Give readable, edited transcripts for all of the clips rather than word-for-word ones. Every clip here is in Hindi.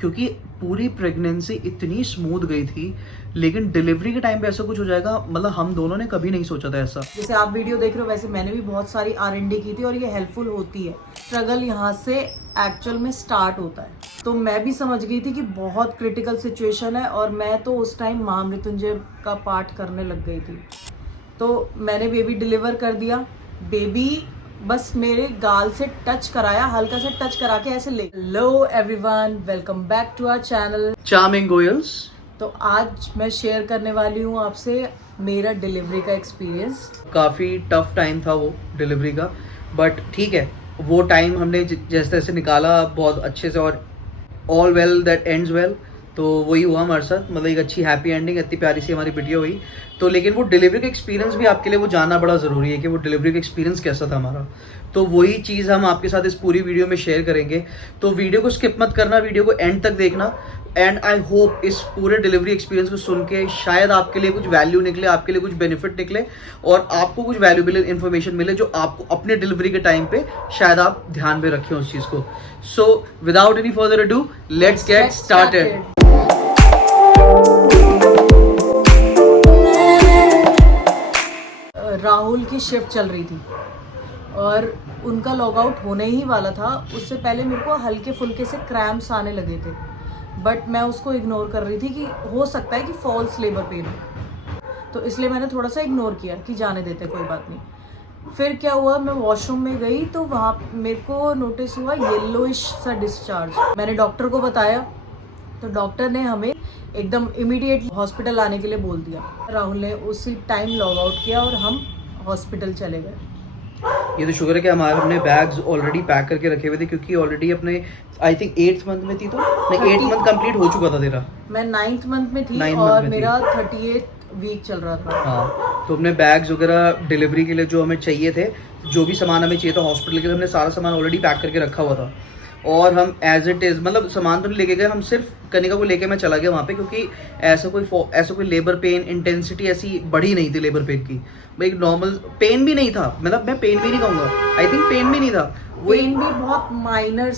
क्योंकि पूरी प्रेगनेंसी इतनी स्मूथ गई थी, लेकिन डिलीवरी के टाइम पे ऐसा कुछ हो जाएगा, मतलब हम दोनों ने कभी नहीं सोचा था ऐसा। जैसे आप वीडियो देख रहे हो वैसे मैंने भी बहुत सारी R&D की थी और ये हेल्पफुल होती है। स्ट्रगल यहाँ से एक्चुअल में स्टार्ट होता है। तो मैं भी समझ गई थी कि बहुत क्रिटिकल सिचुएशन है और मैं तो उस टाइम माँ मृत्युंजय का पाठ करने लग गई थी। तो मैंने बेबी डिलीवर कर दिया। बेबी बस मेरे गाल से टच कराया, हल्का सा टच करा के ऐसे ले। Hello everyone, welcome back to our channel charming Goyals. तो आज मैं शेयर करने वाली हूँ आपसे मेरा डिलीवरी का एक्सपीरियंस। काफ़ी टफ टाइम था वो डिलीवरी का, बट ठीक है, वो टाइम हमने जैसे तैसे निकाला बहुत अच्छे से, और all well that ends well. तो वही हुआ हमारे साथ, मतलब एक अच्छी हैप्पी एंडिंग, इतनी प्यारी सी हमारी वीडियो हुई। तो लेकिन वो डिलीवरी का एक्सपीरियंस भी आपके लिए वो जानना बड़ा ज़रूरी है कि वो डिलीवरी का एक्सपीरियंस कैसा था हमारा। तो वही चीज़ हम आपके साथ इस पूरी वीडियो में शेयर करेंगे। तो वीडियो को स्किप मत करना, वीडियो को एंड तक देखना। एंड आई होप इस पूरे डिलीवरी एक्सपीरियंस को सुन के शायद आपके लिए कुछ वैल्यू निकले, आपके लिए कुछ बेनिफिट निकले, और आपको कुछ वैल्यूबल इन्फॉर्मेशन मिले जो आपको अपने डिलीवरी के टाइम पे शायद आप ध्यान में रखें उस चीज़ को। So without any further ado, let's get started. Rahul की शिफ्ट चल रही थी और उनका लॉग आउट होने ही वाला था। उससे पहले मेरे को हल्के फुल्के से क्रैम्प्स आने लगे थे, बट मैं उसको इग्नोर कर रही थी कि हो सकता है कि फॉल्स लेबर पेन हो, तो इसलिए मैंने थोड़ा सा इग्नोर किया कि जाने देते, कोई बात नहीं। फिर क्या हुआ, मैं वॉशरूम में गई तो वहाँ मेरे को नोटिस हुआ येलोइश सा डिस्चार्ज। मैंने डॉक्टर को बताया तो डॉक्टर ने हमें एकदम इमीडिएटली हॉस्पिटल आने के लिए बोल दिया। राहुल ने उसी टाइम लॉग आउट किया और हम हॉस्पिटल चले गए। ये तो शुक्र है कि हमने बैग्स ऑलरेडी पैक करके रखे हुए थे, क्योंकि ऑलरेडी अपने आई थिंक 8th मंथ में थी, तो नहीं 8th मंथ कंप्लीट हो चुका था तेरा। मैं 9th मंथ में थी 9th और मंथ में मेरा 38th वीक चल रहा था। हाँ, तो हमने बैग्स वगैरह डिलीवरी के लिए जो हमें चाहिए थे, जो भी सामान हमें चाहिए था हॉस्पिटल के लिए, हमने सारा सामान ऑलरेडी पैक करके रखा हुआ था। और हम एज इट इज़, मतलब सामान तो नहीं लेके गए, हम सिर्फ कनिका को लेके मैं चला गया वहाँ पे, क्योंकि ऐसा कोई लेबर पेन इंटेंसिटी ऐसी बढ़ी नहीं थी लेबर पेन की। भाई एक नॉर्मल पेन भी नहीं था, मतलब मैं पेन भी नहीं कहूँगा, आई थिंक पेन भी नहीं था, पेन भी बहुत माइनर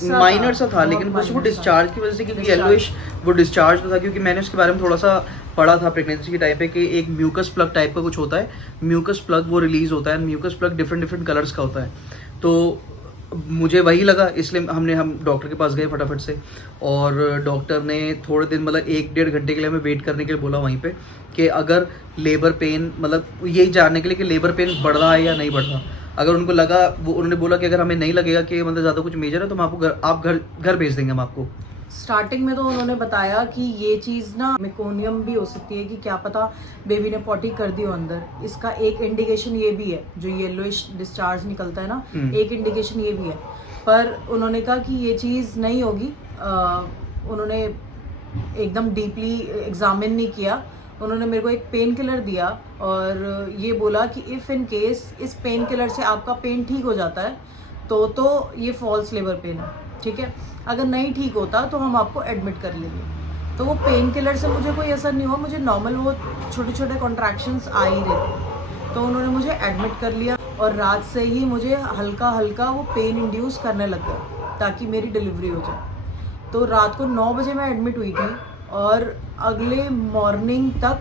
सा था, लेकिन बस वो डिस्चार्ज की वजह से, क्योंकि येलोइश वो डिस्चार्ज था, क्योंकि मैंने उसके बारे में थोड़ा सा पढ़ा था प्रेगनेंसी के टाइम पे कि एक म्यूकस प्लग टाइप का कुछ होता है, म्यूकस प्लग वो रिलीज होता है, म्यूकस प्लग डिफरेंट कलर्स का होता है। तो मुझे वही लगा, इसलिए हम डॉक्टर के पास गए फटाफट से, और डॉक्टर ने थोड़े दिन, मतलब 1-1.5 घंटे के लिए हमें वेट करने के लिए बोला वहीं पे, कि अगर लेबर पेन, मतलब यही जानने के लिए कि लेबर पेन बढ़ रहा है या नहीं बढ़ रहा। अगर उनको लगा, वो उन्होंने बोला कि अगर हमें नहीं लगेगा कि मतलब ज़्यादा कुछ मेजर है, तो हम आपको घर भेज देंगे हम आपको। स्टार्टिंग में तो उन्होंने बताया कि ये चीज़ ना मेकोनियम भी हो सकती है, कि क्या पता बेबी ने पॉटी कर दी हो अंदर। इसका एक इंडिकेशन ये भी है, जो येलोइश डिस्चार्ज निकलता है ना, एक इंडिकेशन ये भी है। पर उन्होंने कहा कि ये चीज़ नहीं होगी। उन्होंने एकदम डीपली एग्जामिन नहीं किया। उन्होंने मेरे को एक पेन किलर दिया और ये बोला कि इफ़ इन केस इस पेन किलर से आपका पेन ठीक हो जाता है तो ये फॉल्स लेबर पेन है, ठीक है। अगर नहीं ठीक होता तो हम आपको एडमिट कर लेंगे। तो वो पेन किलर से मुझे कोई असर नहीं हुआ, मुझे नॉर्मल वो छोटे छोटे कॉन्ट्रैक्शंस आ ही रहे थे। तो उन्होंने मुझे एडमिट कर लिया और रात से ही मुझे हल्का हल्का वो पेन इंड्यूस करने लग गया ताकि मेरी डिलीवरी हो जाए। तो रात को 9 बजे मैं एडमिट हुई थी और अगले मॉर्निंग तक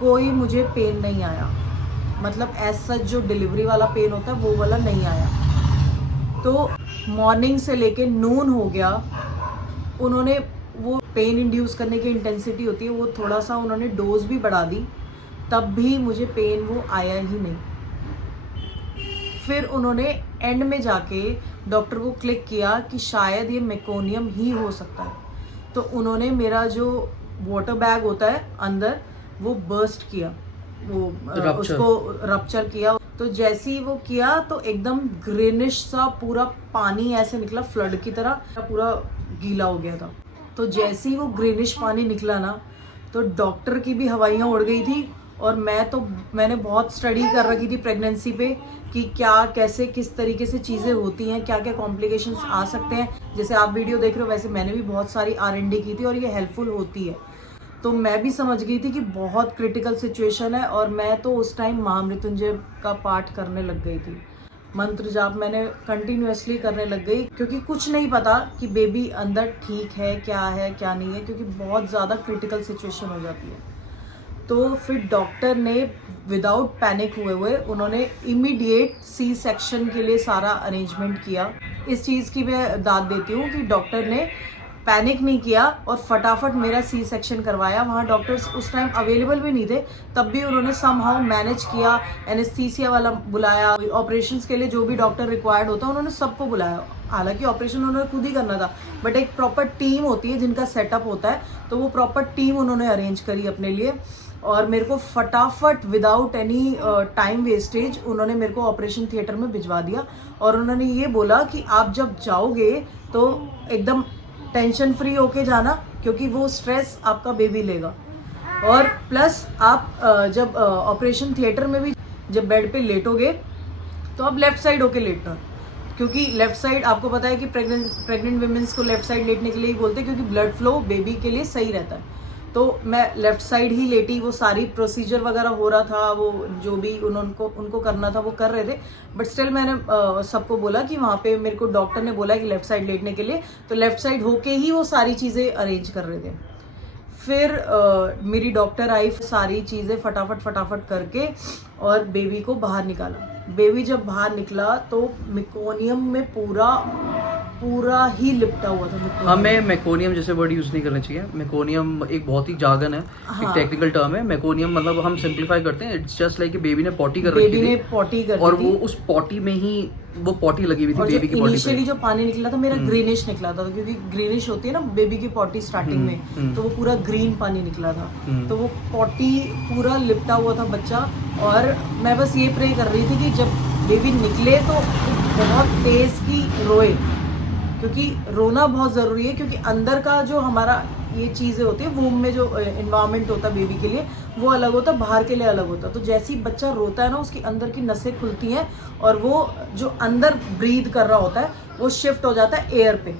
कोई मुझे पेन नहीं आया, मतलब एज सच जो डिलीवरी वाला पेन होता है वो वाला नहीं आया। तो मॉर्निंग से लेके नून हो गया, उन्होंने वो पेन इंड्यूस करने की इंटेंसिटी होती है वो थोड़ा सा उन्होंने डोज भी बढ़ा दी, तब भी मुझे पेन वो आया ही नहीं। फिर उन्होंने एंड में जाके डॉक्टर को क्लिक किया कि शायद ये मेकोनियम ही हो सकता है। तो उन्होंने मेरा जो वाटर बैग होता है अंदर वो बर्स्ट किया, वो उसको रप्चर किया। तो जैसे ही वो किया तो एकदम ग्रीनिश सा पूरा पानी ऐसे निकला, फ्लड की तरह पूरा गीला हो गया था। तो जैसे ही वो ग्रीनिश पानी निकला ना, तो डॉक्टर की भी हवाइयाँ उड़ गई थी। और मैंने बहुत स्टडी कर रखी थी प्रेगनेंसी पे कि क्या कैसे किस तरीके से चीज़ें होती हैं, क्या क्या कॉम्प्लिकेशंस आ सकते हैं। जैसे आप वीडियो देख रहे हो वैसे मैंने भी बहुत सारी R&D की थी और ये हेल्पफुल होती है। तो मैं भी समझ गई थी कि बहुत क्रिटिकल सिचुएशन है और मैं तो उस टाइम माँ मृत्युंजय का पाठ करने लग गई थी। मंत्र जाप मैंने कंटिन्यूअसली करने लग गई, क्योंकि कुछ नहीं पता कि बेबी अंदर ठीक है क्या नहीं है, क्योंकि बहुत ज़्यादा क्रिटिकल सिचुएशन हो जाती है। तो फिर डॉक्टर ने विदाउट पैनिक हुए उन्होंने इमीडिएट सी सेक्शन के लिए सारा अरेंजमेंट किया। इस चीज़ की मैं दाद देती हूँ कि डॉक्टर ने पैनिक नहीं किया और फटाफट मेरा सी सेक्शन करवाया। वहाँ डॉक्टर्स उस टाइम अवेलेबल भी नहीं थे, तब भी उन्होंने समहाउ मैनेज किया। एनेस्थीसिया वाला बुलाया, ऑपरेशंस के लिए जो भी डॉक्टर रिक्वायर्ड होता है उन्होंने सबको बुलाया। हालांकि ऑपरेशन उन्होंने खुद ही करना था, बट एक प्रॉपर टीम होती है जिनका सेटअप होता है, तो वो प्रॉपर टीम उन्होंने अरेंज करी अपने लिए। और मेरे को फटाफट विदाउट एनी टाइम वेस्टेज उन्होंने मेरे को ऑपरेशन थिएटर में भिजवा दिया। और उन्होंने ये बोला कि आप जब जाओगे तो एकदम टेंशन फ्री होके जाना, क्योंकि वो स्ट्रेस आपका बेबी लेगा। और प्लस आप जब ऑपरेशन थिएटर में भी जब बेड पे लेटोगे तो आप लेफ्ट साइड होके लेटना, क्योंकि लेफ्ट साइड आपको पता है कि प्रेग्नेंट वुमेन्स को लेफ्ट साइड लेटने के लिए ही बोलते हैं, क्योंकि ब्लड फ्लो बेबी के लिए सही रहता है। तो मैं लेफ्ट साइड ही लेटी, वो सारी प्रोसीजर वगैरह हो रहा था, वो जो भी उनको करना था वो कर रहे थे, बट स्टिल मैंने सबको बोला कि वहाँ पे मेरे को डॉक्टर ने बोला कि लेफ्ट साइड लेटने के लिए, तो लेफ्ट साइड होके ही वो सारी चीज़ें अरेंज कर रहे थे। फिर मेरी डॉक्टर आई, सारी चीज़ें फटाफट करके और बेबी को बाहर निकाला। बेबी जब बाहर निकला तो मेकोनियम में पूरा ही लिपटा हुआ था। हमें मेकोनियम जैसे वर्ड यूज़ नहीं करना चाहिए। मेकोनियम एक बहुत ही जागन है, हाँ। एक टेक्निकल टर्म है। मेकोनियम मतलब हम सिंप्लीफाई करते हैं, इट्स जस्ट लाइक बेबी ने पॉटी कर रखी थी और वो उस पॉटी में ही वो पॉटी लगी हुई थी बेबी की पॉटी पे। इनिशियली जो पानी निकला था मेरा ग्रीनिश निकला था, क्योंकि ग्रीनिश होती है ना बेबी की पॉटी स्टार्टिंग में, तो वो पूरा ग्रीन पानी निकला था। तो वो पॉटी पूरा लिपटा हुआ था बच्चा। और मैं बस ये प्रे कर रही थी कि जब बेबी निकले तो बहुत तेज की रोए, क्योंकि रोना बहुत ज़रूरी है, क्योंकि अंदर का जो हमारा ये चीज़ें होती है, वूम में जो इन्वायरमेंट होता है बेबी के लिए वो अलग होता है, बाहर के लिए अलग होता है। तो जैसे ही बच्चा रोता है ना, उसकी अंदर की नसें खुलती हैं और वो जो अंदर ब्रीथ कर रहा होता है वो शिफ्ट हो जाता है एयर पे,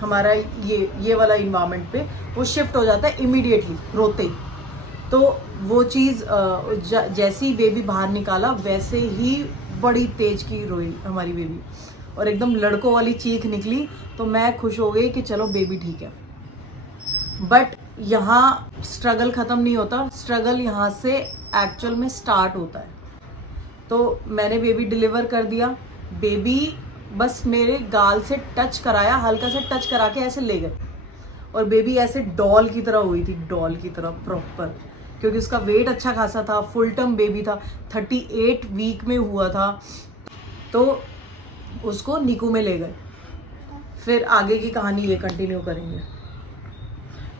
हमारा ये वाला इन्वायरमेंट पे वो शिफ्ट हो जाता है इमीडिएटली रोते ही। तो वो चीज़ जैसे ही बेबी बाहर निकाला वैसे ही बड़ी तेज की रोई हमारी बेबी, और एकदम लड़कों वाली चीख निकली। तो मैं खुश हो गई कि चलो बेबी ठीक है। बट यहाँ स्ट्रगल ख़त्म नहीं होता, स्ट्रगल यहाँ से एक्चुअल में स्टार्ट होता है। तो मैंने बेबी डिलीवर कर दिया। बेबी बस मेरे गाल से टच कराया, हल्का से टच करा के ऐसे ले गए, और बेबी ऐसे डॉल की तरह हुई थी, डॉल की तरह प्रॉपर, क्योंकि उसका वेट अच्छा खासा था, फुल टर्म बेबी था, 38 वीक में हुआ था। तो उसको निकू में ले गए। फिर आगे की कहानी ये कंटिन्यू करेंगे।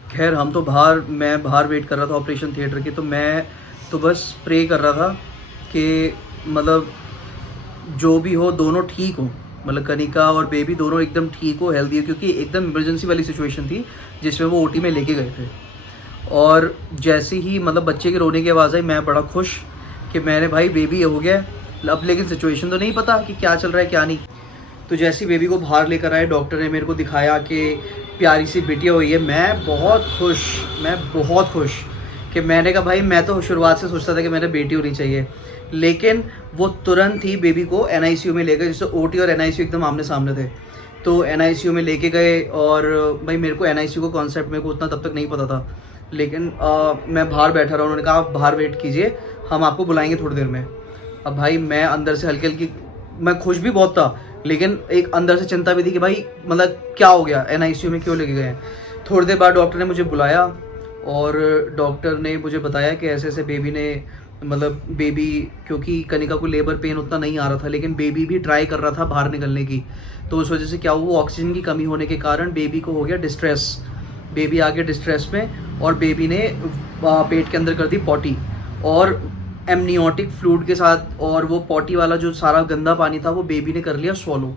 खैर हम तो मैं बाहर वेट कर रहा था ऑपरेशन थिएटर के, तो मैं तो बस प्रे कर रहा था कि मतलब जो भी हो दोनों ठीक हो, मतलब कनिका और बेबी दोनों एकदम ठीक हो, हेल्दी हो, क्योंकि एकदम इमरजेंसी वाली सिचुएशन थी जिसमें वो ओटी में लेके गए थे। और जैसे ही मतलब बच्चे के रोने की आवाज़ आई, मैं बड़ा खुश कि मैंने भाई बेबी हो गया। अब लेकिन सिचुएशन तो नहीं पता कि क्या चल रहा है क्या नहीं। तो जैसे ही बेबी को बाहर लेकर आए, डॉक्टर ने मेरे को दिखाया कि प्यारी सी बिटिया हुई है। मैं बहुत खुश कि मैंने कहा भाई मैं तो शुरुआत से सोचता था कि मेरे बेटी होनी चाहिए, लेकिन वो तुरंत ही बेबी को NICU में ले गए, जैसे OT और NICU एकदम आमने सामने थे। तो NICU में लेके गए, और भाई मेरे को NICU का कॉन्सेप्ट मेरे को उतना तब तक नहीं पता था, लेकिन मैं बाहर बैठा रहा। उन्होंने कहा आप बाहर वेट कीजिए, हम आपको बुलाएंगे थोड़ी देर में। अब भाई मैं अंदर से हल्की हल्की, मैं खुश भी बहुत था, लेकिन एक अंदर से चिंता भी थी कि भाई मतलब क्या हो गया, NICU में क्यों लेके गए हैं। थोड़ी देर बाद डॉक्टर ने मुझे बुलाया और डॉक्टर ने मुझे बताया कि ऐसे ऐसे बेबी ने मतलब बेबी, क्योंकि कनिका को लेबर पेन उतना नहीं आ रहा था, लेकिन बेबी भी ट्राई कर रहा था बाहर निकलने की। तो उस वजह से क्या हुआ, ऑक्सीजन की कमी होने के कारण बेबी को हो गया डिस्ट्रेस, बेबी आ गया डिस्ट्रेस में, और बेबी ने पेट के अंदर कर दी पॉटी, और एमनियोटिक फ्लूइड के साथ, और वो पॉटी वाला जो सारा गंदा पानी था वो बेबी ने कर लिया स्वॉलो।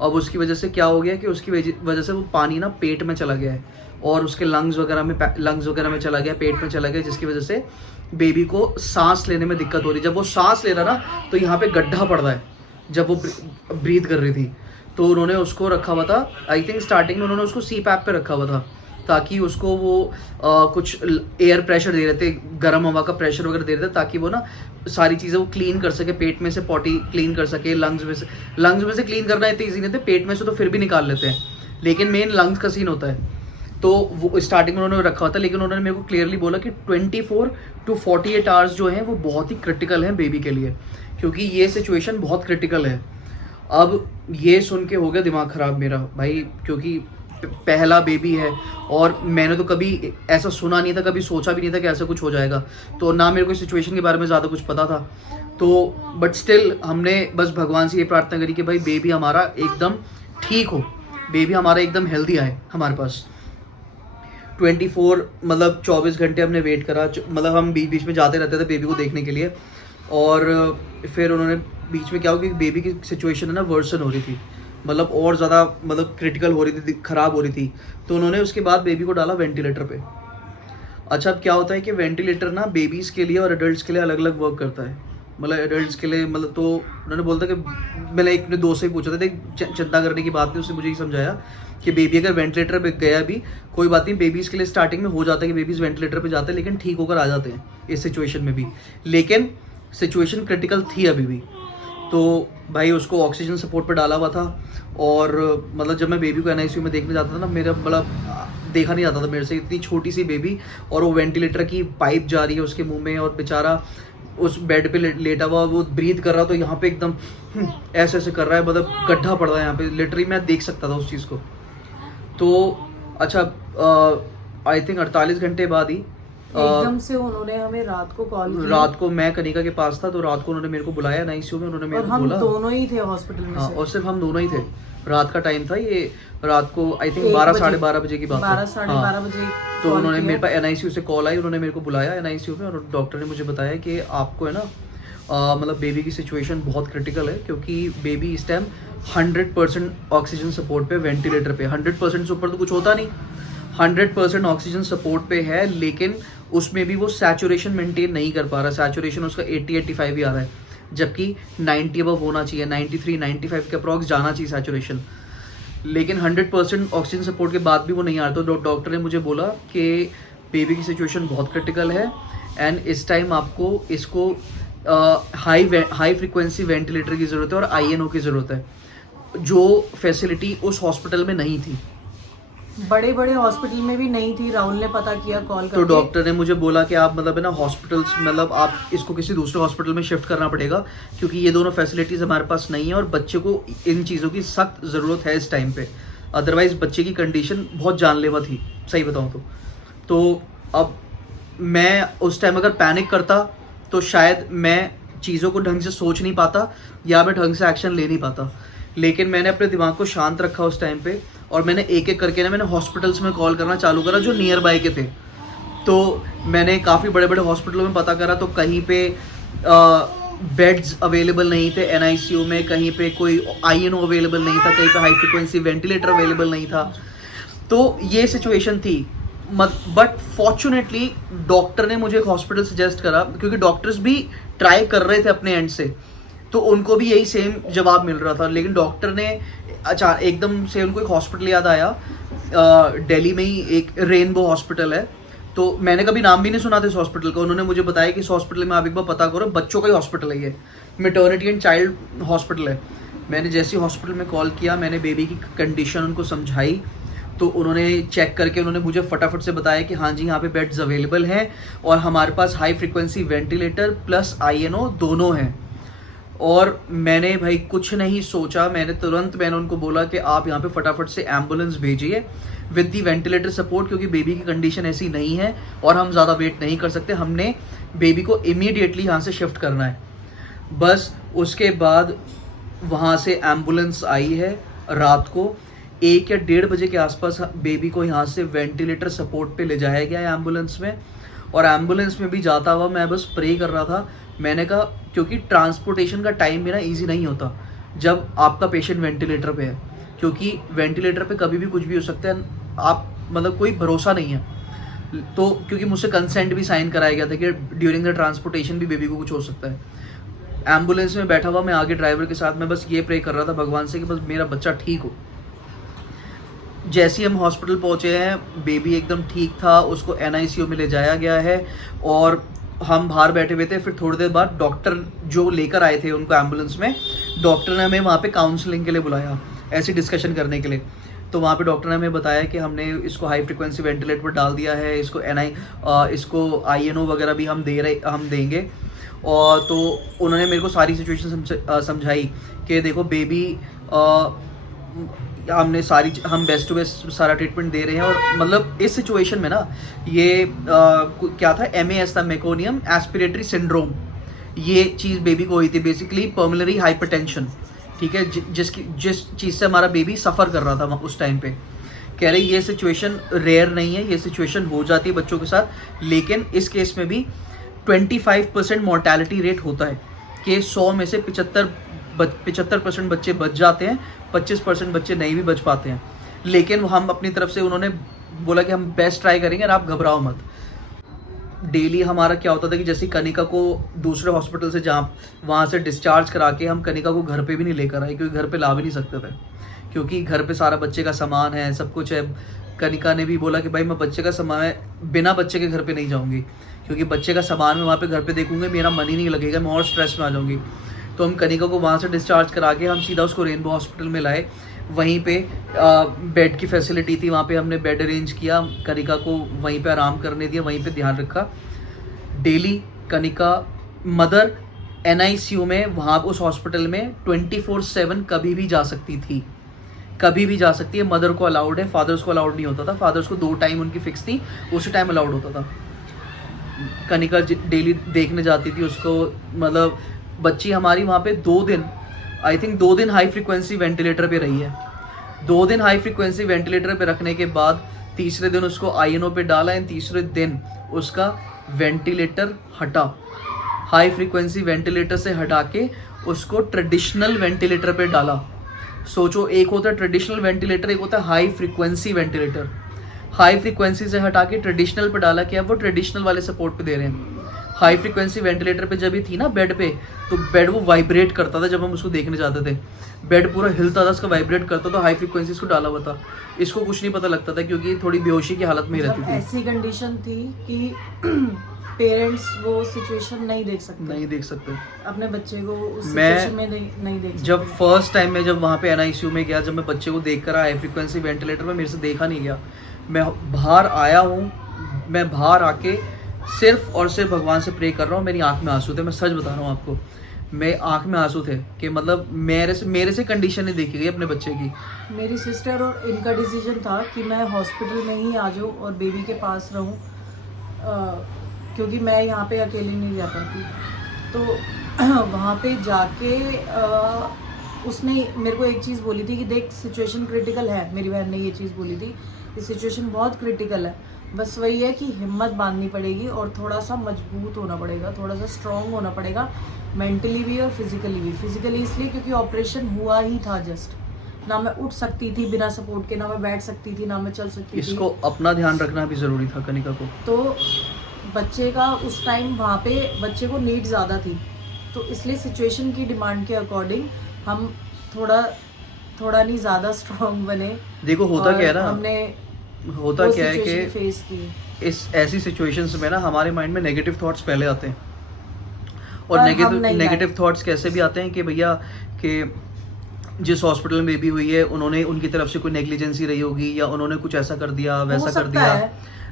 अब उसकी वजह से क्या हो गया कि उसकी वजह से वो पानी ना पेट में चला गया है, और उसके लंग्स वगैरह में चला गया, पेट में चला गया, जिसकी वजह से बेबी को सांस लेने में दिक्कत हो रही। जब वो सांस ले रहा ना तो यहाँ पे गड्ढा पड़ रहा है, जब वो ब्रीथ कर रही थी। तो उन्होंने उसको रखा हुआ था, आई थिंक स्टार्टिंग में उन्होंने उसको CPAP पे रखा हुआ था, ताकि उसको वो कुछ एयर प्रेशर दे रहे थे, गर्म हवा का प्रेशर वगैरह दे रहे थे, ताकि वो ना सारी चीज़ें वो क्लीन कर सके, पेट में से पॉटी क्लीन कर सके, लंग्स में से क्लीन करना इतनी ईजी नहीं थे, पेट में से तो फिर भी निकाल लेते हैं, लेकिन मेन लंग्स का सीन होता है। तो वो स्टार्टिंग में उन्होंने रखा था, लेकिन उन्होंने मेरे को क्लियरली बोला कि 24 to 48 आवर्स जो हैं वो बहुत ही क्रिटिकल हैं बेबी के लिए, क्योंकि ये सिचुएशन बहुत क्रिटिकल है। अब ये सुन के हो गया दिमाग ख़राब मेरा भाई, क्योंकि पहला बेबी है और मैंने तो कभी ऐसा सुना नहीं था, कभी सोचा भी नहीं था कि ऐसा कुछ हो जाएगा, तो ना मेरे को इस सिचुएशन के बारे में ज़्यादा कुछ पता था। तो बट स्टिल हमने बस भगवान से ये प्रार्थना करी कि भाई बेबी हमारा एकदम ठीक हो, बेबी हमारा एकदम हेल्दी आए हमारे पास। 24 मतलब 24 घंटे हमने वेट करा, मतलब हम बीच बीच में जाते रहते थे बेबी को देखने के लिए। और फिर उन्होंने बीच में क्या हुआ कि बेबी की सिचुएशन है ना वर्सन हो रही थी, मतलब और ज़्यादा मतलब क्रिटिकल हो रही थी, ख़राब हो रही थी, तो उन्होंने उसके बाद बेबी को डाला वेंटिलेटर पे। अच्छा, अब क्या होता है कि वेंटिलेटर ना बेबीज़ के लिए और एडल्ट्स के लिए अलग अलग वर्क करता है। मतलब एडल्ट्स के लिए मतलब तो उन्होंने बोलता कि मैंने एक अपने दोस्त से ही पूछा था, चिंता करने की बात नहीं, उसने मुझे ये समझाया कि बेबी अगर वेंटिलेटर पे गया भी कोई बात नहीं, बेबीज़ के लिए स्टार्टिंग में हो जाता है कि बेबीज़ वेंटिलेटर पे जाते हैं, लेकिन ठीक होकर आ जाते हैं इस सिचुएशन में भी। लेकिन सिचुएशन क्रिटिकल थी अभी भी, तो भाई उसको ऑक्सीजन सपोर्ट पे डाला हुआ था। और मतलब जब मैं बेबी को NICU में देखने जाता था ना, मेरा मतलब देखा नहीं जाता था मेरे से, इतनी छोटी सी बेबी और वो वेंटिलेटर की पाइप जा रही है उसके मुंह में, और बेचारा उस बेड पे लेटा हुआ वो ब्रीथ कर रहा, तो यहाँ पे एकदम ऐसे ऐसे कर रहा है, मतलब गड्ढा पड़ रहा है यहाँ पे, लिटरली मैं देख सकता था उस चीज़ को। तो अच्छा आई थिंक 48 घंटे बाद ही एकदम से उन्होंने हमें रात को कॉल किया। रात को मैं कनिका के पास था, तो रात को उन्होंने मेरे को बुलाया NICU में, उन्होंने मेरे को बोला, हम दोनों ही थे हॉस्पिटल में। हाँ, और सिर्फ हम दोनों ही थे। रात का टाइम था ये, रात को आई थिंक 12 साढ़े 12 बजे की बात है, 12 साढ़े 12 बजे। तो उन्होंने मेरे पास NICU से कॉल आई, उन्होंने मेरे को बुलाया NICU में, और डॉक्टर ने मुझे बताया कि आपको है ना मतलब बेबी की सिचुएशन बहुत क्रिटिकल है, क्योंकि बेबी इस टाइम 100% ऑक्सीजन सपोर्ट पे, वेंटिलेटर पे, 100% से ऊपर तो कुछ होता नहीं, 100% ऑक्सीजन सपोर्ट पे है, लेकिन उसमें भी वो सैचुरेशन मेंटेन नहीं कर पा रहा। सैचुरेशन उसका 80-85 ही आ रहा है, जबकि 90 अबव होना चाहिए, 93-95 के अप्रॉक्स जाना चाहिए सैचुरेशन, लेकिन 100% ऑक्सीजन सपोर्ट के बाद भी वो नहीं आ रहा। तो डॉक्टर ने मुझे बोला कि बेबी की सिचुएशन बहुत क्रिटिकल है, एंड इस टाइम आपको इसको हाई फ्रिक्वेंसी वेंटिलेटर की ज़रूरत है और INO की ज़रूरत है, जो फैसिलिटी उस हॉस्पिटल में नहीं थी, बड़े बड़े हॉस्पिटल में भी नहीं थी। राहुल ने पता किया कॉल करके, तो डॉक्टर ने मुझे बोला कि आप मतलब है ना हॉस्पिटल्स, मतलब आप इसको किसी दूसरे हॉस्पिटल में शिफ्ट करना पड़ेगा, क्योंकि ये दोनों फैसिलिटीज़ हमारे पास नहीं है, और बच्चे को इन चीज़ों की सख्त ज़रूरत है इस टाइम पे, अदरवाइज़ बच्चे की कंडीशन बहुत जानलेवा थी, सही बताऊँ तो अब मैं उस टाइम अगर पैनिक करता तो शायद मैं चीज़ों को ढंग से सोच नहीं पाता, या मैं ढंग से एक्शन ले नहीं पाता, लेकिन मैंने अपने दिमाग को शांत रखा उस टाइम पे, और मैंने एक एक करके ना मैंने हॉस्पिटल्स में कॉल करना चालू करा जो नियर बाय के थे। तो मैंने काफ़ी बड़े बड़े हॉस्पिटलों में पता करा, तो कहीं पे बेड्स अवेलेबल नहीं थे NICU में, कहीं पे कोई INO अवेलेबल नहीं था, कहीं पे हाई फ्रिक्वेंसी वेंटिलेटर अवेलेबल नहीं था, तो ये सिचुएशन थी। बट फॉर्चुनेटली डॉक्टर ने मुझे एक हॉस्पिटल सजेस्ट करा, क्योंकि डॉक्टर्स भी ट्राई कर रहे थे अपने एंड से, तो उनको भी यही सेम जवाब मिल रहा था, लेकिन डॉक्टर ने अच्छा एकदम से उनको एक हॉस्पिटल याद आया, दिल्ली में ही एक रेनबो हॉस्पिटल है, तो मैंने कभी नाम भी नहीं सुना था इस हॉस्पिटल का। उन्होंने मुझे बताया कि इस हॉस्पिटल में आप एक बार पता करो, बच्चों का ही हॉस्पिटल है ये, मैटरनिटी एंड चाइल्ड हॉस्पिटल है। मैंने जैसे ही हॉस्पिटल में कॉल किया, मैंने बेबी की कंडीशन उनको समझाई, तो उन्होंने चेक करके उन्होंने मुझे फटाफट से बताया कि हाँ जी यहाँ पे बेड्स अवेलेबल हैं, और हमारे पास high frequency ventilator plus INO दोनों हैं। और मैंने भाई कुछ नहीं सोचा, मैंने उनको बोला कि आप यहाँ पे फटाफट से एम्बुलेंस भेजिए विद दी वेंटिलेटर सपोर्ट, क्योंकि बेबी की कंडीशन ऐसी नहीं है और हम ज़्यादा वेट नहीं कर सकते, हमने बेबी को इमीडिएटली यहाँ से शिफ्ट करना है। बस उसके बाद वहाँ से एम्बुलेंस आई है, रात को 1 या 1:30 बजे के आसपास बेबी को यहाँ से वेंटिलेटर सपोर्ट पे ले जाया गया एम्बुलेंस में। और एम्बुलेंस में भी जाता हुआ मैं बस प्रे कर रहा था, मैंने कहा क्योंकि ट्रांसपोर्टेशन का टाइम भी ना ईजी नहीं होता जब आपका पेशेंट वेंटिलेटर पे है, क्योंकि वेंटिलेटर पे कभी भी कुछ भी हो सकता है, आप मतलब कोई भरोसा नहीं है। तो क्योंकि मुझसे कंसेंट भी साइन कराया गया था कि ड्यूरिंग द ट्रांसपोर्टेशन भी बेबी को कुछ हो सकता है। एम्बुलेंस में बैठा हुआ मैं आगे ड्राइवर के साथ, मैं बस ये प्रे कर रहा था भगवान से कि बस मेरा बच्चा ठीक हो। जैसे ही हम हॉस्पिटल पहुंचे हैं बेबी एकदम ठीक था, उसको NICU में ले जाया गया है और हम बाहर बैठे हुए थे। फिर थोड़ी देर बाद डॉक्टर जो लेकर आए थे उनको एम्बुलेंस में, डॉक्टर ने हमें वहाँ पे काउंसलिंग के लिए बुलाया, ऐसी डिस्कशन करने के लिए। तो वहाँ पे डॉक्टर ने हमें बताया कि हमने इसको हाई फ्रिक्वेंसी वेंटिलेटर पर डाल दिया है, इसको INO वगैरह भी हम देंगे। और तो उन्होंने मेरे को सारी सिचुएशन समझाई कि देखो बेबी हम बेस्ट टू बेस्ट सारा ट्रीटमेंट दे रहे हैं। और मतलब इस सिचुएशन में ना ये क्या था, MAS था, मेकोनियम एस्पिरेटरी सिंड्रोम, ये चीज़ बेबी को हुई थी, बेसिकली पर्मिलरी हाइपरटेंशन, ठीक है, जिस चीज़ से हमारा बेबी सफ़र कर रहा था उस टाइम पे। कह रहे ये सिचुएशन रेयर नहीं है, ये सिचुएशन हो जाती है बच्चों के साथ, लेकिन इस केस में भी 25% मोर्टेलिटी रेट होता है कि 100 में से 75% बच्चे बच जाते हैं, 25% बच्चे नहीं भी बच पाते हैं। लेकिन हम अपनी तरफ से, उन्होंने बोला कि हम बेस्ट ट्राई करेंगे और आप घबराओ मत। डेली हमारा क्या होता था कि जैसे कनिका को दूसरे हॉस्पिटल से वहाँ से डिस्चार्ज करा के हम कनिका को घर पे भी नहीं लेकर आए, क्योंकि घर पे ला भी नहीं सकते थे, क्योंकि घर पे सारा बच्चे का सामान है, सब कुछ है। कनिका ने भी बोला कि भाई मैं बच्चे का सामान बिना बच्चे के घर पे नहीं जाऊँगी, क्योंकि बच्चे का सामान मैं वहाँ पे घर पे देखूंगी, मेरा मन ही नहीं लगेगा, मैं और स्ट्रेस में आ जाऊँगी। तो हम कनिका को वहाँ से डिस्चार्ज करा के हम सीधा उसको रेनबो हॉस्पिटल में लाए। वहीं पे बेड की फैसिलिटी थी, वहाँ पे हमने बेड अरेंज किया, कनिका को वहीं पे आराम करने दिया, वहीं पे ध्यान रखा। डेली कनिका मदर NICU में वहाँ उस हॉस्पिटल में 24/7 कभी भी जा सकती थी, कभी भी जा सकती है। मदर को अलाउड है, फादर्स को अलाउड नहीं होता था। फादर्स को 2 टाइम उनकी फिक्स थी, उसी टाइम अलाउड होता था। कनिका डेली देखने जाती थी उसको। मतलब बच्ची हमारी वहाँ पे 2 दिन, आई थिंक 2 दिन हाई फ्रिक्वेंसी वेंटिलेटर पे रही है। 2 दिन हाई फ्रिक्वेंसी वेंटिलेटर पे रखने के बाद तीसरे दिन उसको INO पे डाला है, तीसरे दिन उसका वेंटिलेटर हटा, हाई फ्रिक्वेंसी वेंटिलेटर से हटा के उसको ट्रेडिशनल वेंटिलेटर पे डाला। सोचो, एक होता है ट्रेडिशनल वेंटिलेटर, एक होता है high frequency ventilator. High frequency से हटा के ट्रेडिशनल पे डाला कि अब वो ट्रेडिशनल वाले सपोर्ट पे दे रहे हैं। हाई फ्रिक्वेंसी वेंटिलेटर पे जब भी थी ना बेड पे, तो बेड वो वाइब्रेट करता था जब हम उसको देखने जाते थे, बेड पूरा हिलता था, उसका वाइब्रेट करता था। हाई फ्रिक्वेंसी इसको डाला हुआ था, इसको कुछ नहीं पता लगता था क्योंकि थोड़ी बेहोशी की हालत में ही रहती थी। ऐसी कंडीशन थी कि पेरेंट्स वो सिचुएशन नहीं देख सकते अपने बच्चे को उस सिचुएशन में नहीं देख सकते। जब फर्स्ट टाइम में जब वहाँ पे NICU में गया, जब मैं बच्चे को देख कर आया हाई फ्रिक्वेंसी वेंटिलेटर में, मेरे से देखा नहीं गया। मैं बाहर आया हूँ, मैं बाहर आके सिर्फ और सिर्फ भगवान से प्रे कर रहा हूँ। मेरी आंख में आंसू थे, मैं सच बता रहा हूँ आपको, मैं आंख में आंसू थे कि मतलब मेरे से कंडीशन नहीं देखी गई अपने बच्चे की। मेरी सिस्टर और इनका डिसीजन था कि मैं हॉस्पिटल में ही आ जाऊँ और बेबी के पास रहूँ, क्योंकि मैं यहाँ पे अकेली नहीं जा पाती। तो वहाँ पे जाके उसने मेरे को एक चीज़ बोली थी कि देख सिचुएशन क्रिटिकल है, मेरी बहन ने ये चीज़ बोली थी कि सिचुएशन बहुत क्रिटिकल है, बस वही है कि हिम्मत बांधनी पड़ेगी और थोड़ा सा मजबूत होना पड़ेगा, थोड़ा सा स्ट्रॉन्ग होना पड़ेगा, मेंटली भी और फिजिकली भी। फिजिकली इसलिए क्योंकि ऑपरेशन हुआ ही था जस्ट, ना मैं उठ सकती थी बिना सपोर्ट के, ना मैं बैठ सकती थी, ना मैं चल सकती थी। इसको अपना ध्यान रखना भी ज़रूरी था कनिका को। तो बच्चे का उस टाइम वहाँ पे बच्चे को नीड ज़्यादा थी, तो इसलिए सिचुएशन की डिमांड के अकॉर्डिंग हम थोड़ा नहीं ज़्यादा स्ट्रॉन्ग बने। देखो होता क्या है ना, हमने होता क्या है कि फेस की इस ऐसी सिचुएशंस में ना हमारे माइंड में नेगेटिव थॉट्स पहले आते हैं। और नेगेटिव थॉट्स कैसे भी आते हैं कि भैया कि जिस हॉस्पिटल में बेबी हुई है उन्होंने, उनकी तरफ से कोई नेग्लिजेंसी रही होगी, या उन्होंने कुछ ऐसा कर दिया वैसा कर दिया।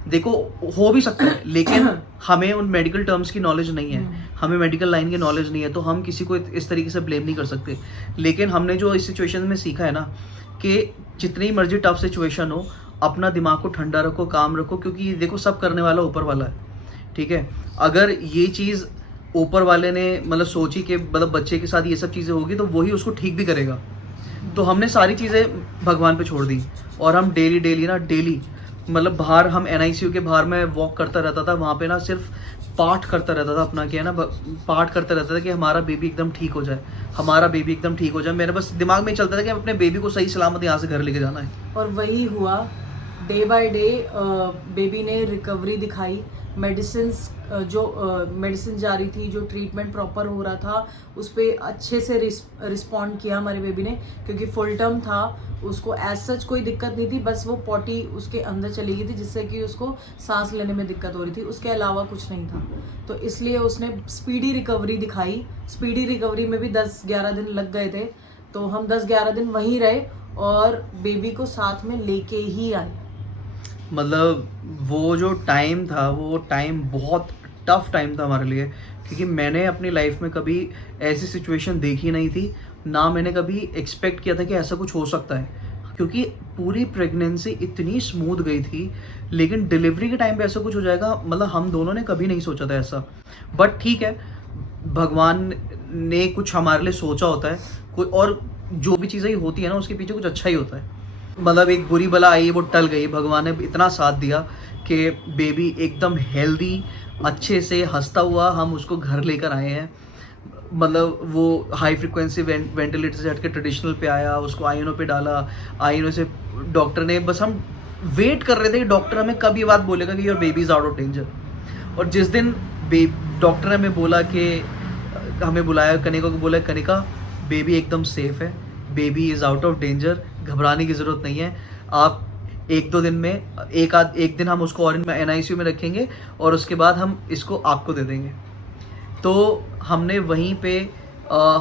देखो हो भी सकता है, लेकिन हमें उन मेडिकल टर्म्स की नॉलेज नहीं है, हमें मेडिकल लाइन की नॉलेज नहीं है, तो हम किसी को इस तरीके से ब्लेम नहीं कर सकते। लेकिन हमने जो इस सिचुएशन में सीखा है ना कि जितनी मर्जी टफ सिचुएशन हो, अपना दिमाग को ठंडा रखो, काम रखो, क्योंकि देखो सब करने वाला ऊपर वाला है, ठीक है। अगर ये चीज़ ऊपर वाले ने मतलब सोची कि मतलब बच्चे के साथ ये सब चीज़ें होगी तो वही उसको ठीक भी करेगा। तो हमने सारी चीज़ें भगवान पे छोड़ दी और हम डेली मतलब बाहर, हम NICU के बाहर में वॉक करता रहता था, वहाँ पे ना सिर्फ पाठ करता रहता था अपना, क्या है ना, पाठ करता रहता था कि हमारा बेबी एकदम ठीक हो जाए, हमारा बेबी एकदम ठीक हो जाए। मेरे बस दिमाग में चलता था कि अपने बेबी को सही सलामत यहाँ से घर लेके जाना है। और वही हुआ, डे बाय डे बेबी ने रिकवरी दिखाई। मेडिसिन जारी थी, जो ट्रीटमेंट प्रॉपर हो रहा था उस पर अच्छे से रिस्पॉन्ड किया हमारे बेबी ने, क्योंकि फुल टर्म था, उसको एज सच कोई दिक्कत नहीं थी, बस वो पॉटी उसके अंदर चली गई थी जिससे कि उसको सांस लेने में दिक्कत हो रही थी, उसके अलावा कुछ नहीं था। तो इसलिए उसने स्पीडी रिकवरी दिखाई। स्पीडी रिकवरी में भी 10-11 दिन लग गए थे, तो हम 10-11 दिन वहीं रहे और बेबी को साथ में लेके ही आए। मतलब वो जो टाइम था, वो टाइम बहुत टफ टाइम था हमारे लिए, क्योंकि मैंने अपनी लाइफ में कभी ऐसी सिचुएशन देखी नहीं थी, ना मैंने कभी एक्सपेक्ट किया था कि ऐसा कुछ हो सकता है, क्योंकि पूरी प्रेगनेंसी इतनी स्मूथ गई थी, लेकिन डिलीवरी के टाइम पे ऐसा कुछ हो जाएगा, मतलब हम दोनों ने कभी नहीं सोचा था ऐसा। बट ठीक है, भगवान ने कुछ हमारे लिए सोचा होता है, कोई और जो भी चीज़ें होती है ना, उसके पीछे कुछ अच्छा ही होता है। मतलब एक बुरी बला आई, वो टल गई, भगवान ने इतना साथ दिया कि बेबी एकदम हेल्दी, अच्छे से हंसता हुआ हम उसको घर लेकर आए हैं। मतलब वो हाई फ्रिक्वेंसी वेंटिलेटर से हट के ट्रेडिशनल पे आया, उसको आईएनओ पे डाला, आईएनओ से डॉक्टर ने, बस हम वेट कर रहे थे कि डॉक्टर हमें कब ये बात बोलेगा कि your baby is out of danger. और जिस दिन डॉक्टर ने हमें बोला कि हमें बुलाया, कनिका को बोला, कनिका बेबी एकदम सेफ है, baby is out of danger, घबराने की ज़रूरत नहीं है, आप 1-2 दिन में एक दिन हम उसको और NICU में रखेंगे और उसके बाद हम इसको आपको दे देंगे। तो हमने वहीं पे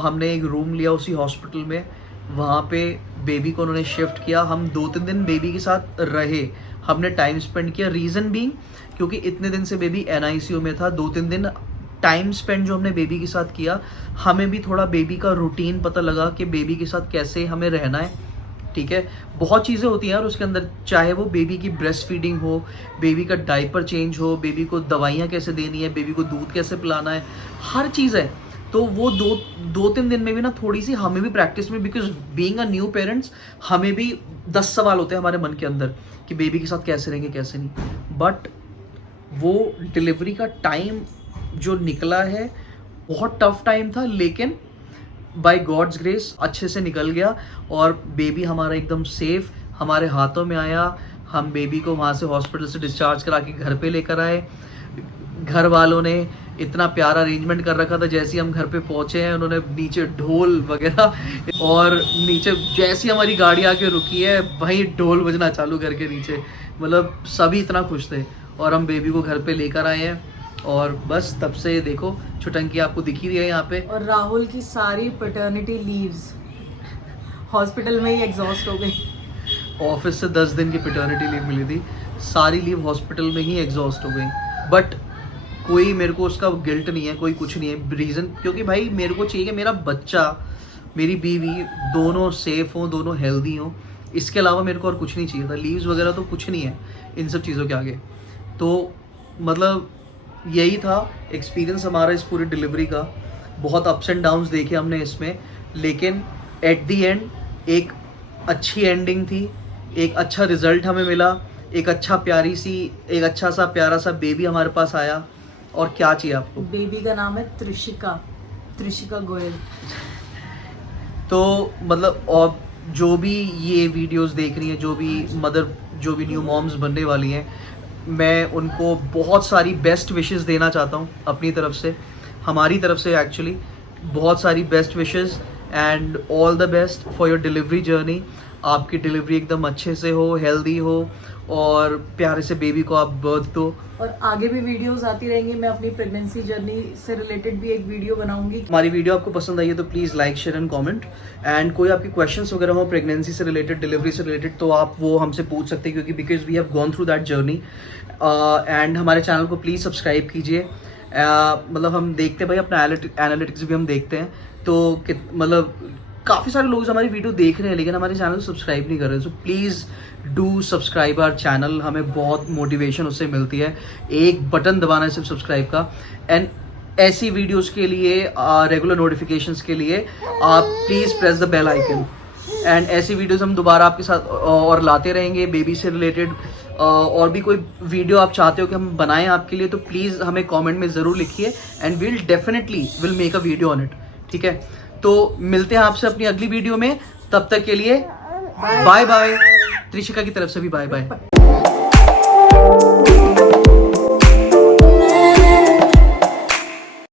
हमने एक रूम लिया उसी हॉस्पिटल में, वहाँ पे बेबी को उन्होंने शिफ्ट किया। हम 2-3 दिन बेबी के साथ रहे, हमने टाइम स्पेंड किया। रीज़न बीइंग क्योंकि इतने दिन से बेबी NICU में था, 2-3 दिन टाइम स्पेंड जो हमने बेबी के साथ किया, हमें भी थोड़ा बेबी का रूटीन पता लगा कि बेबी के साथ कैसे हमें रहना है। ठीक है, बहुत चीज़ें होती हैं यार उसके अंदर, चाहे वो बेबी की ब्रेस्ट फीडिंग हो, बेबी का डायपर चेंज हो, बेबी को दवाइयाँ कैसे देनी है, बेबी को दूध कैसे पिलाना है, हर चीज़ है। तो वो 2-3 दिन में भी ना थोड़ी सी हमें भी प्रैक्टिस में, because being a new parents हमें भी 10 सवाल होते हैं हमारे मन के अंदर कि बेबी के साथ कैसे रहेंगे कैसे नहीं। बट वो डिलीवरी का टाइम जो निकला है बहुत टफ टाइम था, लेकिन बाय गॉड्स ग्रेस अच्छे से निकल गया और बेबी हमारा एकदम सेफ हमारे हाथों में आया। हम बेबी को वहाँ से हॉस्पिटल से डिस्चार्ज करा के घर पे लेकर आए। घर वालों ने इतना प्यारा अरेंजमेंट कर रखा था, जैसे ही हम घर पे पहुँचे हैं उन्होंने नीचे ढोल वगैरह, और नीचे जैसी हमारी गाड़ी आके रुकी है वहीं ढोल बजना चालू करके नीचे, मतलब सभी इतना खुश थे। और हम बेबी को घर पे लेकर आए हैं और बस तब से देखो छुटंकी आपको दिख ही रही है यहाँ पे। और राहुल की सारी पैटर्निटी लीव्स हॉस्पिटल में ही एग्जॉस्ट हो गई। ऑफिस से 10 दिन की पैटर्निटी लीव मिली थी, सारी लीव हॉस्पिटल में ही एग्जॉस्ट हो गई। बट कोई मेरे को उसका गिल्ट नहीं है, कोई कुछ नहीं है। रीज़न क्योंकि भाई मेरे को चाहिए कि मेरा बच्चा, मेरी बीवी दोनों सेफ हों, दोनों हेल्दी हों, इसके अलावा मेरे को और कुछ नहीं चाहिए था। लीव्स वगैरह तो कुछ नहीं है इन सब चीज़ों के आगे। तो मतलब यही था एक्सपीरियंस हमारा इस पूरी डिलीवरी का। बहुत अप्स एंड डाउन्स देखे हमने इसमें, लेकिन एट दी एंड एक अच्छी एंडिंग थी, एक अच्छा रिजल्ट हमें मिला, एक अच्छा सा प्यारा सा बेबी हमारे पास आया। और क्या चाहिए आपको? बेबी का नाम है त्रिशिका गोयल। तो मतलब और जो भी ये वीडियोस देख रही हैं, जो भी न्यू मॉम्स बनने वाली हैं, मैं उनको बहुत सारी बेस्ट विशेस देना चाहता हूँ अपनी तरफ से, हमारी तरफ से एक्चुअली बहुत सारी best wishes and all the best for your delivery journey. आपकी डिलीवरी एकदम अच्छे से हो, हेल्दी हो और प्यारे से बेबी को आप बर्थ दो। और आगे भी वीडियोस आती रहेंगी, मैं अपनी प्रेगनेंसी जर्नी से रिलेटेड भी एक वीडियो बनाऊंगी। हमारी वीडियो आपको पसंद आई है तो please like share and comment. And कोई आपकी क्वेश्चंस वगैरह हो प्रेगनेंसी से रिलेटेड, डिलीवरी से रिलेटेड, तो आप वो हमसे पूछ सकते हैं, क्योंकि because we have gone through that journey. And हमारे चैनल को प्लीज़ सब्सक्राइब कीजिए। मतलब हम देखते हैं भाई, अपना एनालिटिक्स भी हम देखते हैं, तो मतलब काफ़ी सारे लोग हमारी वीडियो देख रहे हैं लेकिन हमारे चैनल को सब्सक्राइब नहीं कर रहे। So please do subscribe our channel, हमें बहुत मोटिवेशन उससे मिलती है। एक बटन दबाना है सिर्फ सब्सक्राइब का। एंड ऐसी वीडियोस के लिए, रेगुलर नोटिफिकेशंस के लिए आप please press the bell icon. And ऐसी वीडियोस हम दोबारा आपके साथ और लाते रहेंगे, बेबी से रिलेटेड। और भी कोई वीडियो आप चाहते हो कि हम बनाएं आपके लिए, तो प्लीज़ हमें कमेंट में ज़रूर लिखिए and will make a video on it. ठीक है, तो मिलते हैं आपसे अपनी अगली वीडियो में। तब तक के लिए बाय बाय। त्रिशिका की तरफ से भी बाय बाय।